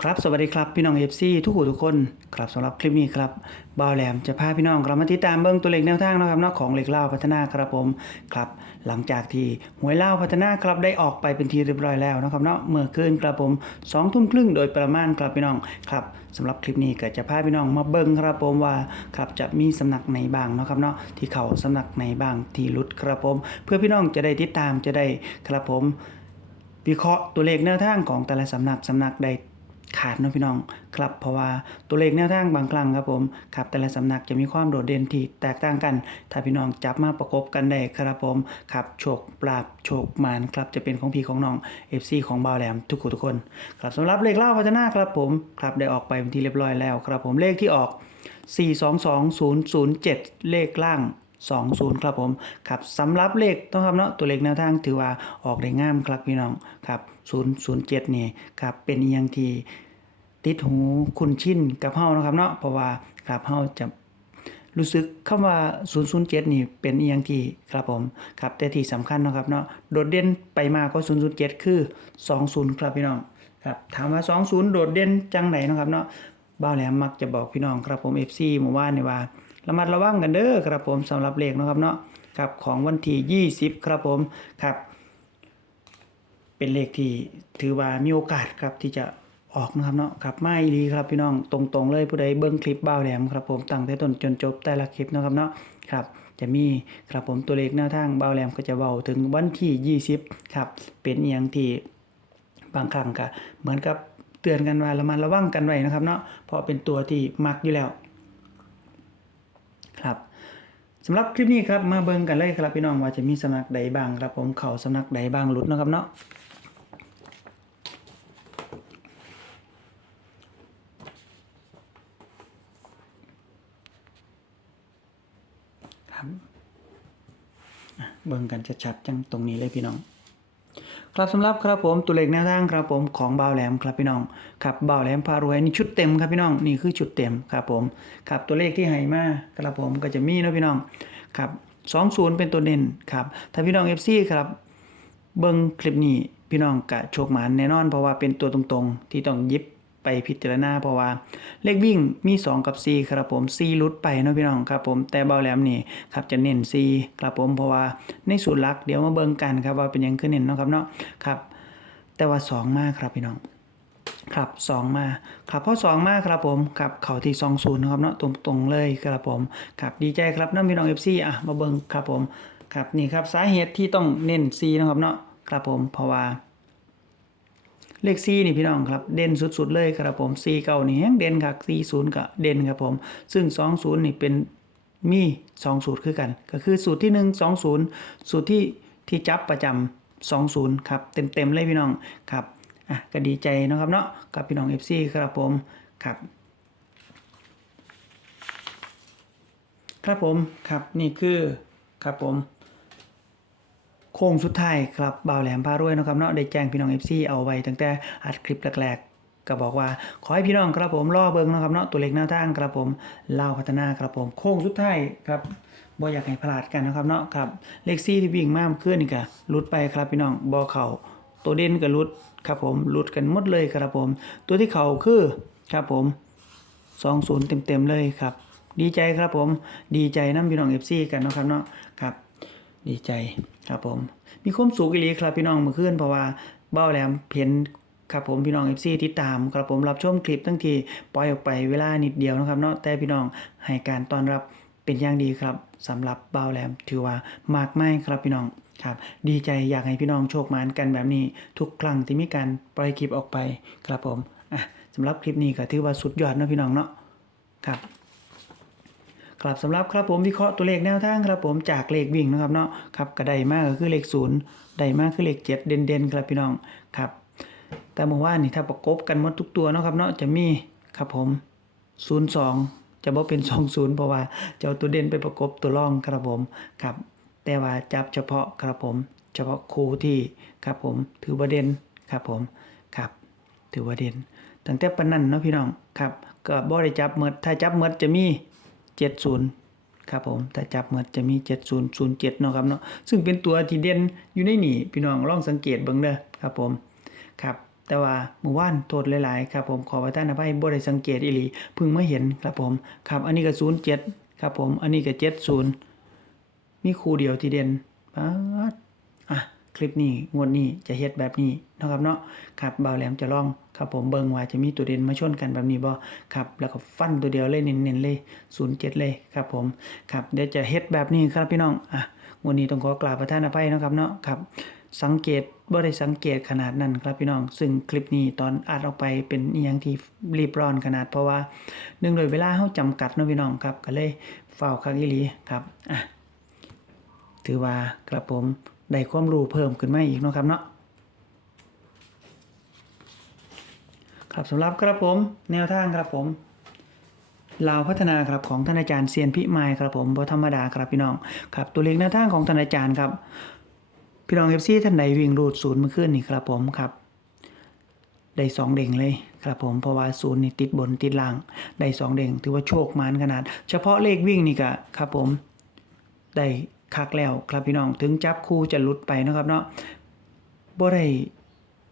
ครับสวัสดีครับพี่น้องเอฟซีทุกผู้ทุกคนครับสำหรับคลิปนี้ครับบ่าวแหลมจะพาพี่น้องเรามาติดตามเบื้องตัวเลขแนวทางนะครับเนาะของเหล็กเล่าพัฒนาครับผมครับ หลังจากที่หวยเล่าพัฒนาครับได้ออกไปเป็นทีเรียบร้อยแล้วนะครับเนาะเมื่อคืนครับผมสองทุ่มครึ่งโดยประมาณครับพี่น้องครับสำหรับคลิปนี้ก็จะพาพี่น้องมาเบิ้งครับผมว่าครับจะมีสำนักไหนบ้างนะครับเนาะที่เขาสำนักไหนบ้างที่ลุดครับผม เพื่อพี่น้องจะได้ติดตามจะได้ครับผม วิเคราะห์ตัวเลขแนวทางของแต่ละสำนักสำนักใด ขาดเนาะพี่น้องครับเพราะว่าตัวเลขแนวทางบางครั้งครับผมครับแต่ละสำนักจะมีความโดดเด่นที่แตกต่างกัน ถ้าพี่น้องจับมาประกบกันได้ครับผมครับโชคปราบโชคมานครับจะเป็นของพี่ของน้อง FC ของบ่าวแหลมทุกคนทุกคนครับสำหรับเลขเล่าพัฒนาครับผมครับได้ออกไปเป็นที่เรียบร้อยแล้วครับผมเลขที่ออก 422007 เลขล่าง20 ครับผมครับสำหรับเลขต้องครับเนาะตัวเลขแนวทางถือว่าออกได้งามครับพี่น้องครับ007 นี่ครับเป็นอหยังที่ ติดหูคุ้นชินกับเฮานะครับเนาะเพราะว่าครับเฮาจะรู้สึกคำว่า 007 นี่เป็นอีหยังที่ครับผมครับแต่ที่สำคัญนะครับเนาะโดดเด่นไปมากกว่า007 คือ 20 ครับพี่น้องครับถามว่า 20 โดดเด่นจังไหนนะครับเนาะบ้าแหลมมักจะบอกพี่น้องครับผม FC เมื่อวานนี่ว่าระมัดระวังกันเด้อครับผมสำหรับเลขนะครับเนาะครับของวันที่ 20 ครับผมครับ เป็นเลขที่ถือว่ามีโอกาสครับที่จะ ออกนะครับเนาะครับไม่ดีครับพี่น้องตรงๆเลยผู้ใดเบิ่งคลิปบ้าวแหลมครับผมตั้งแต่ต้นจนจบแต่ละคลิปนะครับเนาะครับจะมีครับผมตัวเลขแนวทางบ้าวแหลมก็จะเว้าถึงวันที่ 20ครับเป็นอย่างที่บางครั้งก็เหมือนกับเตือนกันว่าระมัดระวังกันไว้นะครับเนาะเพราะเป็นตัวที่มักอยู่แล้วครับสำหรับคลิปนี้ครับมาเบิ่งกันเลยครับพี่น้องว่าจะมีสำนักใดบ้างครับผมเข่าสำนักใดบ้างหลุดนะครับเนาะ ครับเบิ่งกันชัดๆจังตรงนี้เลยพี่น้อง ครับสำหรับครับผมตัวเลขแนวทางครับผมของบ่าวแหลมครับพี่น้องครับบ่าวแหลมพารวยนี่ชุดเต็มครับพี่น้องนี่คือชุดเต็มครับผมครับตัวเลขที่ให้มาครับผมก็จะมีนะพี่น้องครับ20เป็นตัวเด่นครับถ้าพี่น้อง FC ครับเบิ่งคลิปนี้พี่น้องกะโชคหมานแน่นอนเพราะว่าเป็นตัวตรงๆ ที่ต้องยิบ ไปพิจารณาเพราะว่าเลขวิ่งมี 2 กับ 4 ครับผม4ลุดไปเนาะพี่น้องครับผมแต่เบาแหลมนี่ครับจะเน้น4ครับผมเพราะว่าในสูตรลักเดี๋ยวมาเบิ่งกันครับว่าเป็นยังคือเน้นเนาะครับเนาะครับ แต่ว่า 2 มากครับพี่น้องครับ2มาครับเพราะ2มาครับผมครับเข่าที่20นะครับเนาะตรงๆเลยครับผมครับดีใจครับน้ำพี่น้อง FC อะมาเบิ่งครับผมครับนี่ครับสาเหตุที่ต้องเน้น C นะครับเนาะครับผมเพราะว่า เลข4นี่พี่น้องครับเด่นสุดๆเลยครับผม4เก่านี่แฮงเด่นครับ40ก็เด่นครับผม ซึ่ง 20 นี่เป็นมี 2 สูตรคือกัน ก็คือสูตรที่ 1 20 สูตรที่ที่จับประจำ20 ครับ เต็มๆเลยพี่น้องครับอะก็ดีใจนะครับเนาะกับพี่น้อง FC ครับผมครับครับผมครับนี่คือครับผม โค้งสุดท้ายครับบ่าวแหลมพารวยนะครับเนาะได้แจ้งพี่น้อง FC เอาไว้ตั้งแต่อัดคลิปแรกๆ ก็บอกว่า ขอให้พี่น้องครับผมรอเบิ่งเนาะครับเนาะตัวเลขหน้าทางครับผมเล่าพัฒนาครับผมโค้งสุดท้ายครับบ่อยากให้พลาดกันนะครับเนาะครับเลข4ที่วิ่งมาเมื่อคืนนี่ก็ลุดไปครับพี่น้องบ่เข้าตัวเด่นก็ลุดครับผมลุดกันหมดเลยครับผม ตัวที่เข้าคือครับผม20เต็มๆเลยครับดีใจครับผม ดีใจน้ำพี่น้อง FC กันนะครับเนาะครับ ดีใจ ครับผม มีความสุขอีหลีครับพี่น้องเมื่อคืนเพราะว่าเบ้าแหลมเห็นครับผมพี่น้อง FC ที่ตามครับผมรับชมคลิปตั้งทีปล่อยออกไปเวลานิดเดียวนะครับเนาะแต่พี่น้องให้การต้อนรับเป็นอย่างดีครับสำหรับเบ้าแหลมถือว่ามากไม่ครับพี่น้องครับดีใจอยากให้พี่น้องโชคมานกันแบบนี้ ทุกครั้งที่มีการปล่อยคลิปออกไปครับผมอะสำหรับคลิปนี้ก็ถือว่าสุดยอดนะพี่น้องเนาะครับ ครับสำหรับครับผมวิเคราะห์ตัวเลขแนวทางครับผมจากเลขวิ่งนะครับเนาะครับก็ไดมากก็คือเลขศูนย์ได้มากคือเลขเจ็ดเด่นๆครับพี่น้องครับ แต่เมื่อวานนี่ถ้าประกบกันหมดทุกตัวเนาะครับเนาะจะมีครับผมศูนย์สองจะบ่เป็นสองศูนย์เพราะว่าจะเอาตัวเด่นไปประกบตัวร่องครับผมครับ แต่ว่าจับเฉพาะครับผม เฉพาะคู่ที่ครับผมถือว่าเด่นครับผมครับ ถือว่าเด่นตั้งแต่ปนนั้นเนาะพี่น้องครับก็บ่ได้จับหมดถ้าจับหมดจะมี 70ครับผมถ้าจับเหมดจะมี 7007เนาะครับเนาะซึ่งเป็นตัวที่เด่นอยู่ในนี่พี่น้องลองสังเกตเบิ่งเด้อครับผมครับแต่ว่าเมื่อวานโทษหลายๆครับผมขอประทานอภัยบ่ได้สังเกตอีหลีเพิ่งมาเห็นครับผมครับอันนี้ก็ 07 ครับผมอันนี้ก็ 70 มีคู่เดียวที่เด่นป๊ดอะ คลิปนี้งวดนี้จะเฮ็ดแบบนี้นะครับเนาะครับบ่าวแหลมจะลองครับผมเบิ่งว่าจะมีตัวเด่นมาชนกันแบบนี้บ่ครับแล้วก็ฟันตัวเดียวเลยเน้นๆเลย 07 เลยครับผมครับเดี๋ยวจะเฮ็ดแบบนี้ครับพี่น้องอะงวดนี้ต้องขอกราบประทานอภัยนะครับเนาะครับสังเกตบ่ได้สังเกตขนาดนั้นครับพี่น้อง ซึ่งคลิปนี้ตอนอัดออกไปเป็นอีหยังที่รีบร้อนขนาดเพราะว่าเนื่องโดยเวลาเฮาจำกัดเนาะพี่น้องครับก็เลยเฝ้าคักอีหลีครับอะถือว่าครับผม ได้ความรู้เพิ่มขึ้นมาอีกเนาะครับเนาะครับสำหรับครับผมแนวทางครับผมลาวพัฒนาครับของท่านอาจารย์เซียนพิมายครับผมบ่ธรรมดาครับพี่น้องครับตัวเลขแนวทางของท่านอาจารย์ครับ พี่น้องเอฟซีท่านใดวิ่งรูดศูนย์เมื่อคืนนี่ครับผมครับได้สองเด้งเลยครับผมเพราะว่าศูนย์นี่ติดบนติดล่างได้สองเด้งถือว่าโชคมานขนาด เฉพาะเลขวิ่งนี่ก็ครับผมได้ คักแล้วครับพี่น้องถึงจับคู่จะหลุดไปนะครับเนาะบ่ได้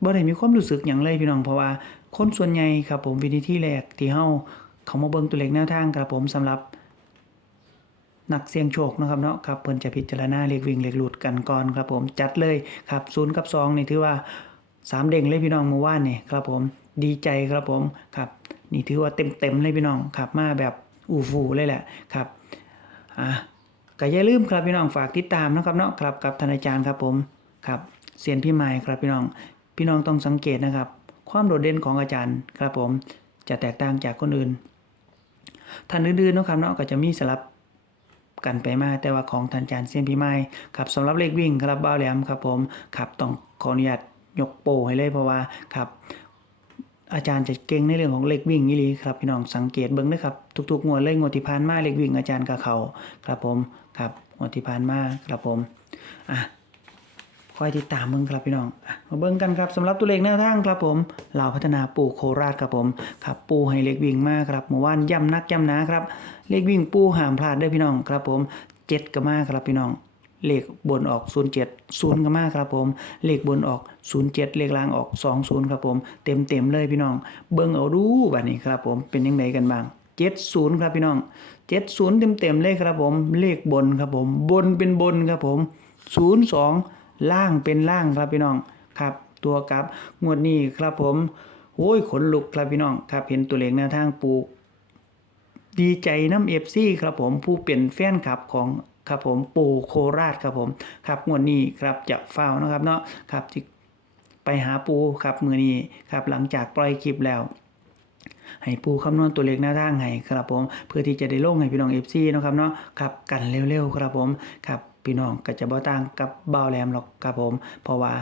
บ่ได้มีความรู้สึกอย่างเลยพี่น้องเพราะว่าคนส่วนใหญ่ครับผมวิธีที่แรกที่เฮาเขามาเบิ่งตัวเลขแนวทางครับผมสำหรับ นักเสี่ยงโชคนะครับเนาะครับเพิ่นจะพิจารณาเลขวิ่งเลขหลุดกันก่อนครับผมจัดเลยครับ0กับ2นี่ถือว่า3เด้งเลยพี่น้องเมื่อวานนี่ครับผมดีใจครับผมครับ นี่ถือว่าเต็มๆเลยพี่น้องครับมาแบบอูฟูเลยแหละครับอะ ก็อย่าลืมครับพี่น้องฝากติดตามนะครับเนาะครับกับทนาจารย์ครับผมครับเสียนพี่ไม้ครับพี่น้องพี่น้องต้องสังเกตนะครับ ความโดดเด่นของอาจารย์ครับผมจะแตกต่างจากคนอื่น ท่านอื่นๆนะครับเนาะก็จะมีสลับกันไปมาแต่ว่าของทันอาจานเซียนพี่ไม้ครับสำหรับเลขวิ่งครับบ้าแหลมครับผมครับต้องขออนุญาตยกโปให้เลยเพราะว่าครับอาจารย์จะเก่งในเรื่องของเลขวิ่งนี่ลีครับพี่น้องสังเกตเบิ้งนะครับทุกๆงวดเลยงวดที่ผ่านมาเลขวิ่งอาจารย์กับเขาครับผม ครับงวดที่ผ่านมาครับผมอะคอยติดตามเบิ้งครับพี่น้องมาเบิ้งกันครับสำหรับตัวเลขแนวทางครับผมเหล่าพัฒนาปูโคราชครับผมครับปูให้เลขวิ่งมากครับเมื่อวานย่ำนักย่ำหนาครับเลขวิ่งปูห้ามพลาดเด้พี่น้องครับผมเจ็ดก็มาครับพี่น้องเลขบนออก0 7 0ก็มาครับผม เลขบนออก 0 7 เลขล่างออก 2 0 ครับผม เต็มเต็มเลยพี่น้อง เบิ่งเอาดูแบัดนี้ครับผมเป็นยังไงกันบ้าง 70 ครับพี่น้อง 70เต็มเต็มๆเลยครับผม เลขบนครับผม บนเป็นบนครับผม02ล่างเป็นล่างครับพี่น้องครับ ตัวกลับงวดนี้ครับผมโอ้ยขนลุกครับพี่น้องครับเห็นตัวเลขแนวทางปูดีใจน้ำเอฟซีครับผมผู้เป็นแฟนคลับของครับผมปูโคราชครับผมครับงวดนี้ครับจะเฝ้านะครับเนาะครับที่ไปหาปูครับมือนี้ครับหลังจากปล่อยคลิปแล้ว ให้ปูคำนวณตัวเลขหน้าทางให้ครับผม เพื่อที่จะได้ลงให้พี่น้องเอฟซีนะครับเนาะครับกันเร็วๆครับผมครับพี่น้องก็จะบ่ต่างกับบ่าวแหลมหรอกครับผม เพราะว่า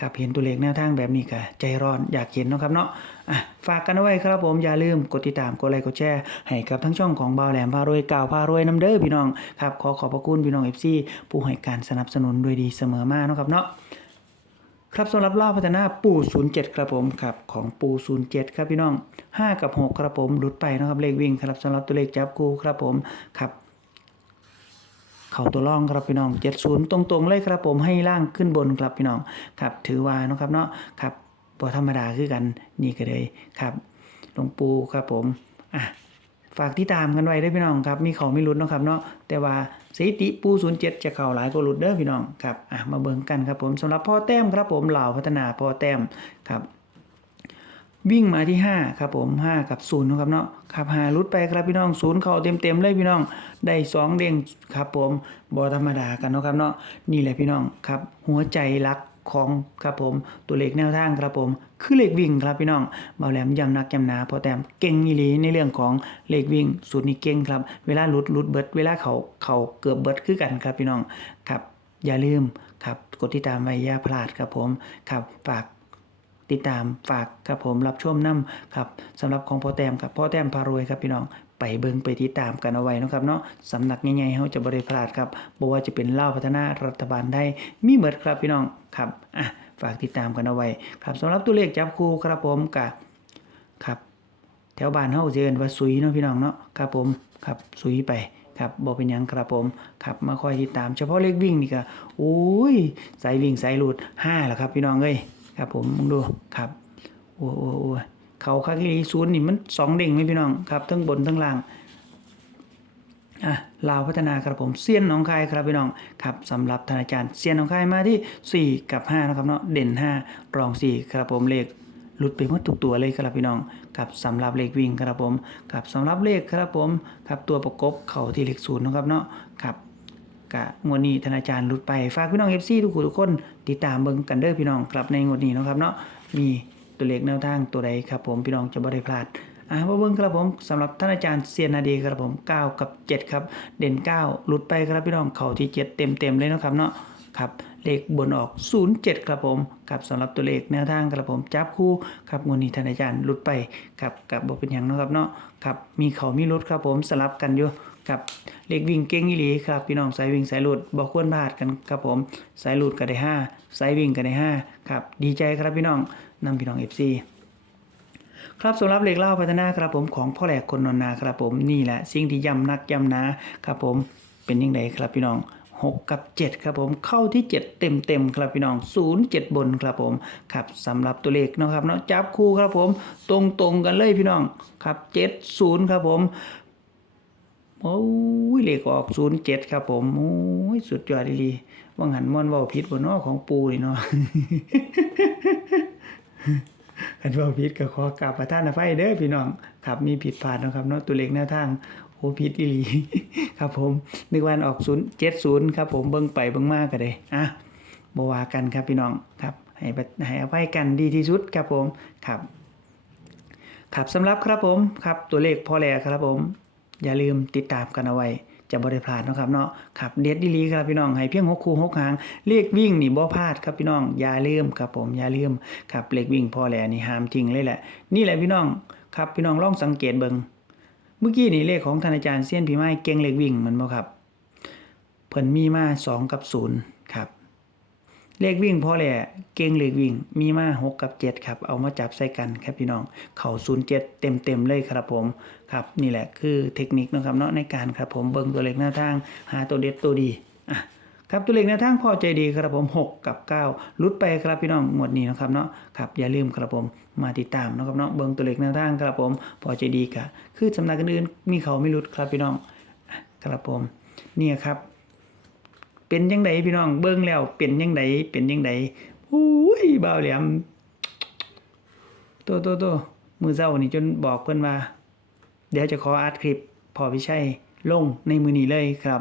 ครับเห็นตัวเลขแนวทางแบบนี้ก็ใจร้อนอยากเห็นนะครับเนาะฝากกันเอาไว้ครับผมอย่าลืมกดติดตามกดไลค์กดแชร์ให้กับทั้งช่องของบาวแหลมพารวยกล่าวพารวยน้ำเด้อพี่น้องครับขอขอบพระคุณพี่น้องเอฟซีผู้ให้การสนับสนุนโดยดีเสมอมานะครับเนาะ ครับสำหรับล่าพัฒนาปู07 ครับผมครับของปู07 ครับพี่น้อง 5 กับ 6 ครับผมหลุดไปนะครับเลขวิ่งครับสำหรับตัวเลขจับคู่ครับผมครับเข่าตัวร่องครับพี่น้อง 70 ตรงๆเลยครับผมให้ล่างขึ้นบนครับพี่น้องครับถือว่านะครับเนาะครับบ่ธรรมดาคือกันนี่ก็เลยครับหลวงปู่ครับผมอะ ฝากที่ตามกันไว้ด้วยพี่น้องครับ มีเขาไม่ลุ้นะครับเนาะแต่ว่าสถิติปู07จะเข่าหลายกว่าหลุดเด้อพี่น้องครับอะมาเบิ่งกันครับผมสำหรับพ่อแต้มครับผมเหล่าพัฒนาพ่อแต้มครับ วิ่งมาที่ 5 ครับผม 5 กับ0นะครับเนาะครับหาลุดไปครับพี่น้องศูนย์เข่าเต็มๆเลยพี่น้องได้2เด้งครับผมบอธรรมดากันนะครับเนาะนี่แหละพี่น้องครับ หัวใจรัก ของครับผมตัวเลขแนวทางครับผม คือเลขวิ่งครับพี่น้องเบาแหลมย้ำนักย้ำนาพอแต้มเก่งอีหลีในเรื่องของเลขวิ่งสูตรนี้เก่งครับ เวลาหลุดหลุดเบิดเวลาเขาเขาเกือบเบิดคือกันครับพี่น้องครับ อย่าลืมครับกดติดตามไว้ย่าพลาดครับผมครับฝากติดตามฝากครับผมรับชมน้ำครับสำหรับของพ่อแต้มครับพ่อแต้มพารวยครับพี่น้อง ไปเบิงไปติดตามกันเอาไว้นะครับเนาะสำนักใหญ่ๆเขาจะบริพลาดครับบ่ว่าจะเป็นเล่าพัฒนารัฐบาลได้มีเหมือนครับพี่น้องครับอะฝากติดตามกันเอาไว้ครับสำหรับตัวเลขจับคู่ครับผมกับครับแถวบ้านเฮาสิเอิ้นว่าสุยเนาะพี่น้องเนาะครับผมครับสุยไปครับบ่เป็นยังครับผมครับมาคอยติดตามเฉพาะเลขวิ่งนี่ก็โอ้ยสายวิ่งสายหลุด5แล้วครับพี่น้องเอ้ยครับผมมึงดูครับโอ้โอ้โอ้ เขาคักอีหลีศูนย์นี่มันสองเด้งไหมพี่น้องครับทั้งบนทั้งล่างอะลาวพัฒนาครับผมเซียนหนองคายครับพี่น้องครับสำหรับธนาจารย์เซียนหนองคายมาที่ 4 กับ5นะครับเนาะเด่น 5 รอง 4 ครับผมเลขหลุดไปหมดทุกตัวเลยครับพี่น้องครับสำหรับเลขวิ่งครับผมครับสำหรับเลขครับผมครับตัวประกบเข่าที่เลขศูนย์นะครับเนาะครับกะงวดนี้ธนาจารย์หลุดไปฝากพี่น้อง FC ทุกคนทุกคนติดตามเบิ่งกันเด้อพี่น้องครับในงวดนี้นะครับเนาะมี ตัวเลขแนวทางตัวใดครับผมพี่น้องจะบ่ได้พลาดอ่ามาเบิ่งครับผมสำหรับท่านอาจารย์เซียนนาดีครับผม9กับ 7 ครับ เด่น 9 หลุดไปครับพี่น้องเข่าที่ 7 เต็มเต็มๆเลยนะครับเนาะครับเลขบนออก 07 ครับผมกับสำหรับตัวเลขแนวทางครับผมจับคู่ครับงวดนี้ท่านอาจารย์หลุดไปครับกับบ่เป็นหยังนะครับเนาะครับมีเขามีหลุดครับผมสลับกันอยู่ ครับเลขวิ่งเก่งอีหลีครับพี่น้องสายวิ่งสายหลุดบ่ควรพลาดกันครับผมสายหลุดก็ได้ห้าสายวิ่งก็ได้ห้าครับดีใจครับพี่น้องนำพี่น้อง FC ครับสำหรับเลขเล่าพัฒนาครับผมของพ่อแหลกคนนนนาครับผมนี่แหละสิ่งที่ย้ำนักย้ำนาครับผมเป็นยังไงครับพี่น้อง6 กับ 7 ครับผมเข้าที่ 7 เต็มเต็มครับพี่น้อง 0 7 บนครับผมครับสำหรับตัวเลขนะครับเนาะจับคู่ครับผม ตรงตรงๆกันเลยพี่น้องครับ 7 0 ครับผม โอ้ยเลขออก0 7ครับผมโอ้ยสุดยอดดีว่าหันมอนว่าผิดบนนอของปูนี่เนาะกันว่าผิดก็ขอกราบประทานอภัยเด้อพี่น้องครับมีผิดพลาดนะครับเนาะตัวเลขแนวทางโอ้ผิดอีหลีครับผมนึกว่าออก0 70ครับผมเบิ่งไปเบิ่งมาก็ได้อะบ่ว่ากันครับพี่น้องครับให้ให้อภัยกันดีที่สุดครับผมครับ ครับสำหรับครับผมครับตัวเลขพอแหลครับผม อย่าลืมติดตามกันเอาไว้จะบ่ได้พลาดนะครับเนาะครับเด็ดดีลีครับพี่น้องให้เพียงหกคู่หกหางเลขวิ่งนี่บ่พลาดครับพี่น้องอย่าลืมครับผมอย่าลืมครับเลขวิ่งพอแหลนี่ห้ามจริงเลยแหละ นี่แหละพี่น้องครับพี่น้องลองสังเกตเบิงเมื่อกี้นี่เลขของท่านอาจารย์เซียนพี่ไม้เก่งเลขวิ่งแมันบ่ครับเพิ่นมีมา2กับ0ครับ เลขวิ่งพอแหละเก่งเลขวิ่งมีมา 6 กับ 7 ครับ เอามาจับใส่กันครับพี่น้อง เข่า07เต็มเต็มเลยครับผมครับนี่แหละคือเทคนิคนะครับเนาะในการครับผมเบิ่งตัวเลขหน้าทาง หาตัวเด็ดตัวดีอะครับตัวเลขหน้าทางพอใจดีครับผม 6 กับ9ลุดไปครับพี่น้องหมวดนี้นะครับเนาะครับอย่าลืมครับผมมาติดตามนะครับเนาะเบิ่งตัวเลขหน้าทางครับผมพอใจดีกะคือสำนักอื่นมีเขาไม่รุดครับพี่น้องครับผมนี่ครับ เป็นยังไงพี่น้องเบิ่งแล้ว เป็นยังไงเป็นยังไงอุ้ยบ่าวแหลมโตโตโตมือเจ้านี่จนบอกเพิ่อนว่า เดี๋ยวจะขออัดคลิปพอพิชัยลงในมือนี้เลยครับ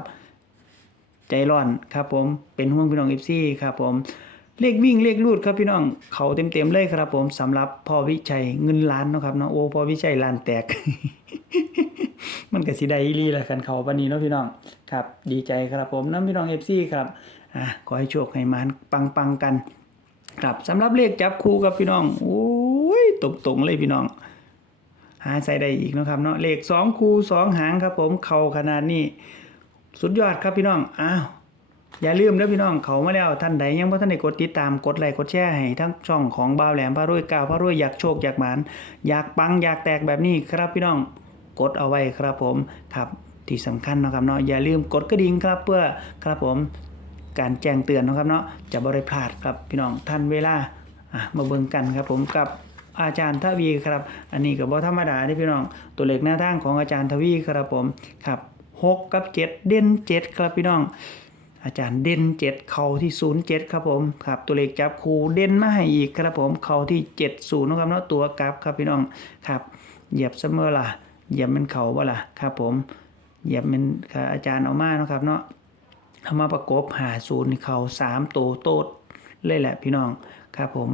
ใจร้อนครับผมเป็นห่วงพี่น้อง FC ครับผมเลขวิ่งเลขรูดครับพี่น้องเขาเต็มๆเลยครับผมสำหรับพ่อวิชัยเงินล้านนะครับเนาะโอ้พ่อวิชัยล้านแตก มันก็สิได้อีหลีแหละกันเขาปานนี้เนาะพี่น้องครับ ดีใจครับผมน้ำพี่น้อง FC ครับอะขอให้โชคให้มานปังๆกัน ครับสำหรับเลขจับคู่กับพี่น้องโอ้ยตรงๆเลยพี่น้อง หาใส่ได้อีกนะครับเนาะเลขสองคูสองหางครับผมเข่าขนาดนี้ สุดยอดครับพี่น้องอ้าวอย่าลืมนะพี่น้องเขามาแล้วท่านใดยังบ่ท่านได้กดติดตามกดไลค์กดแชร์ให้ทั้งช่องของบ่าวแหลมพารวยกาวพารวยอยากโชคอยากหมานอยากปังอยากแตกแบบนี้ครับพี่น้อง กดเอาไว้ครับผมครับที่สำคัญนะครับเนาะอย่าลืมกดกระดิ่งครับเพื่อครับผมการแจ้งเตือนนะครับเนาะจะบ่ได้พลาดครับพี่น้องท่านเวลาอะมาเบิ่งกันครับผมกับอาจารย์ทวีครับ อันนี้ก็บ่ธรรมดาเด้พี่น้อง ตัวเลขหน้าทางของอาจารย์ทวีครับผมครับ6กับ 7 เด่น 7 ครับพี่น้อง อาจารย์เด่น 7 เข้าที่ 07 ครับผมครับตัวเลขจับคูเด่นมาให้อีกครับผมเข้าที่ 70นะครับเนาะตัวกลับครับพี่น้องครับเหยียบเสมอล่ะ เหยียบมันเข่าบ่ล่ะครับ ผมเหยียบมันอาจารย์เอามาเนาะครับ เนาะเอามาประกบหาศูนย์เข่าสามตัวโตดเลยแหละพี่น้องครับผม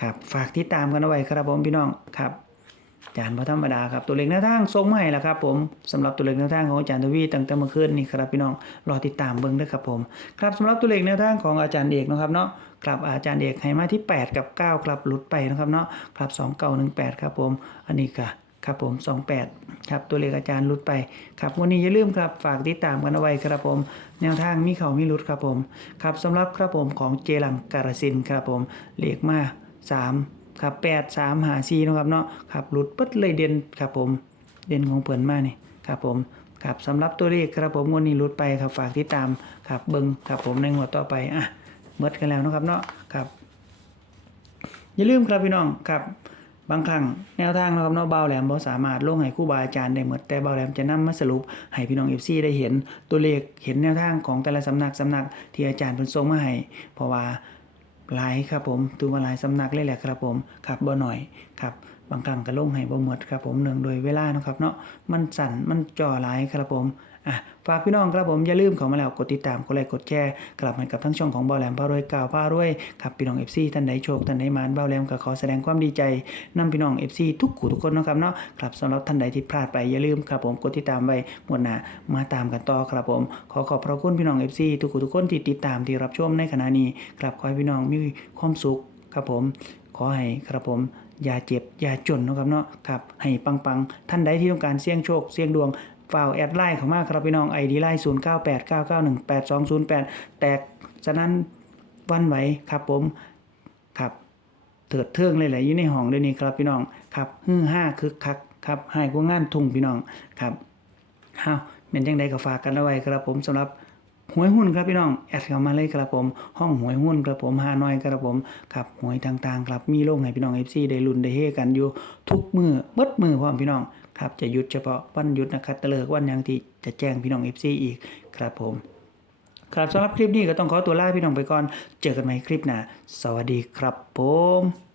ครับฝากติดตามกันเอาไว้ครับผมพี่น้องครับอาจารย์พระธรรมดาครับตัวเลขแนวทางทรงใหม่ละครับผมสำหรับตัวเลขแนวทางของอาจารย์ทวีตั้งแต่เมื่อคืนนี่ครับพี่น้องรอติดตามเบิ้งด้วยครับผมครับสำหรับตัวเลขแนวทางของอาจารย์เอกนะครับเนาะครับอาจารย์เอกให้มาที่ 8 กับ 9 ครับหลุดไปนะครับเนาะครับ 2 9 1 8 ครับผม อันนี้ก็ ครับผม28ครับตัวเลขอาจารย์หลุดไปครับวันนี้อย่าลืมครับฝากติดตามกันเอาไว้ครับผม แนวทางมีเขามีหลุดครับผมครับสำหรับครับผมของเจลังการสินครับผมเลขมาสามครับแปดสามหาสี่นะครับเนาะครับหลุดปึ๊ดเลยเด่นครับผมเด่นของเพิ่นมานี่ครับผมครับสำหรับตัวเลขครับผมวดนี้หลุดไปครับฝากติดตามครับเบิงครับผมในงวต่อไปอะเมดกันแล้วนะครับเนาะครับอย่าลืมครับพี่น้องครับ บางครั้งแนวทางนะครับเนาะเบาแหลมบ่สามารถลงให้ครูบาอาจารย์ได้หมดแต่เบาแหลมจะนำมาสรุปให้พี่น้อง FC ได้เห็นตัวเลขเห็นแนวทางของแต่ละสำนักสำนักที่อาจารย์เพิ่นส่งมาให้เพราะว่าหลายครับผมถือว่าหลายสำนักเลยแหละครับผมครับบ่หน่อยครับบางครั้งก็ลงให้บ่หมดครับผมเนื่องโดยเวลานะครับเนาะมันสั่นมันจ่อหลายครับผม อะฝากพี่น้องครับผมอย่าลืมเข้ามาแล้วกดติดตามกดไลค์กดแชร์กลับให้กับทั้งช่องของบ่าวแหลมพารวยกล่าวพารวยครับพี่น้อง FC ท่านใดโชคท่านใดมานบ่าวแหลมก็ขอแสดงความดีใจนำพี่น้อง FC ทุกขู่ทุกคนนะครับเนาะครับสำหรับท่านใดที่พลาดไปอย่าลืมครับผมกดติดตามไว้หมดหน้ามาตามกันต่อครับผม ขอขอบพระคุณพี่น้อง FC ทุกขู่ทุกคนที่ติดตามที่รับชมในขณะนี้ครับขอให้พี่น้องมีความสุขครับผม ขอให้ครับผมอย่าเจ็บอย่าจนนะครับเนาะครับให้ปังๆ ท่านใดที่ต้องการเสี่ยงโชค เสี่ยงดวง ฝ่าวแอดไลน์เข้ามาครับพี่น้องไอดีไลน์0 9 8 9 9 1 8 2 0 8แตกฉะนั้นวันไหวครับผมครับเถิดเทิงเลยแหละอยู่ในห้องเดี๋ยวนี้ครับพี่น้องครับฮือห้าคึกคักครับให้กว่างานทุ่งพี่น้องครับอ้าวเป็นจังใดก็ฝากกันเอาไว้ครับผมสำหรับหวยหุ้นครับพี่น้องแอดเข้ามาเลยครับผม ห้องหวยหุ้นครับผมฮานอยครับผมครับหวยต่างๆครับมีโลงให้พี่น้อง FC ได้ลุ้นได้เฮกันอยู่ทุกมือเบิดมือพร้อมพี่น้อง ครับจะหยุดเฉพาะวันหยุดนะครับตะเลิกวันยังที่จะแจ้งพี่น้องเอฟซีอีกครับผม ครับสำหรับคลิปนี้ก็ต้องขอตัวลาพี่น้องไปก่อน เจอกันใหม่คลิปหน้าสวัสดีครับผม